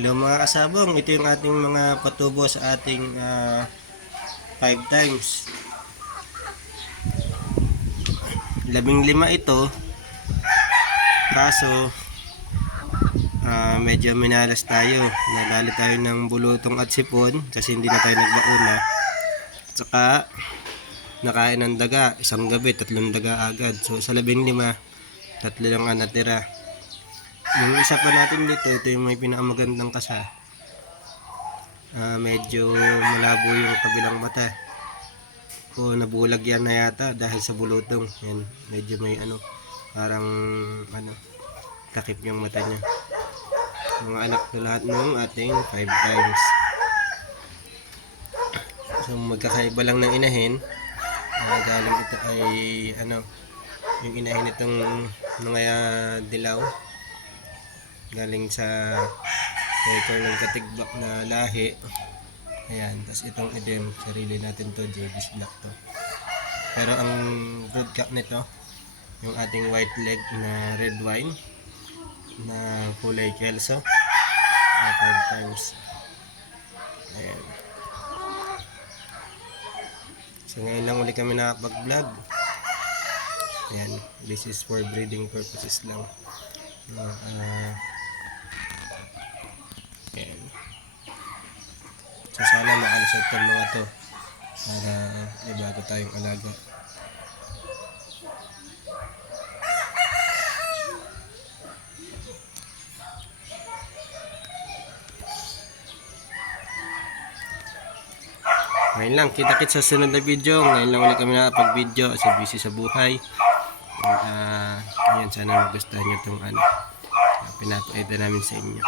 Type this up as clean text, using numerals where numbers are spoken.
Hello mga kasabong, ito yung ating mga patubo sa ating 5 times. 15 ito, kaso medyo minalas tayo. Nadali tayo ng bulutong at sipon kasi hindi na tayo nagbauna. At saka nakain ng daga, isang gabi, 3 daga agad. So sa 15, 3 lang ang natira. Yung isa pa natin dito, ito yung may pinakamagandang kasa. Medyo malabo yung kabilang mata. O nabulag yan na yata dahil sa bulutong. Yan, medyo may parang takip yung mata niya. Mga anak na lahat ng ating 5 times. So magkakaiba lang ng inahin. Galing ito ay yung inahin itong mga dilaw. Galing sa record ng katigbak na lahi. Ayan, tapos itong item, sarili natin to, JB's Black to. Pero ang broodcock nito, yung ating white leg na red wine na kulay kelso, 5 times. Ayan. So ngayon lang ulit kami nakapag-vlog. Ayan, this is for breeding purposes lang. Ayan. So sana makalusot itong mga to para may bago tayong alaga. Ngayon lang, kita-kits sa sunod na video. Ngayon lang ulit kami nakapag-video kasi busy sa buhay. Ayan, sana magustuhan nyo itong pinapakita namin sa inyo.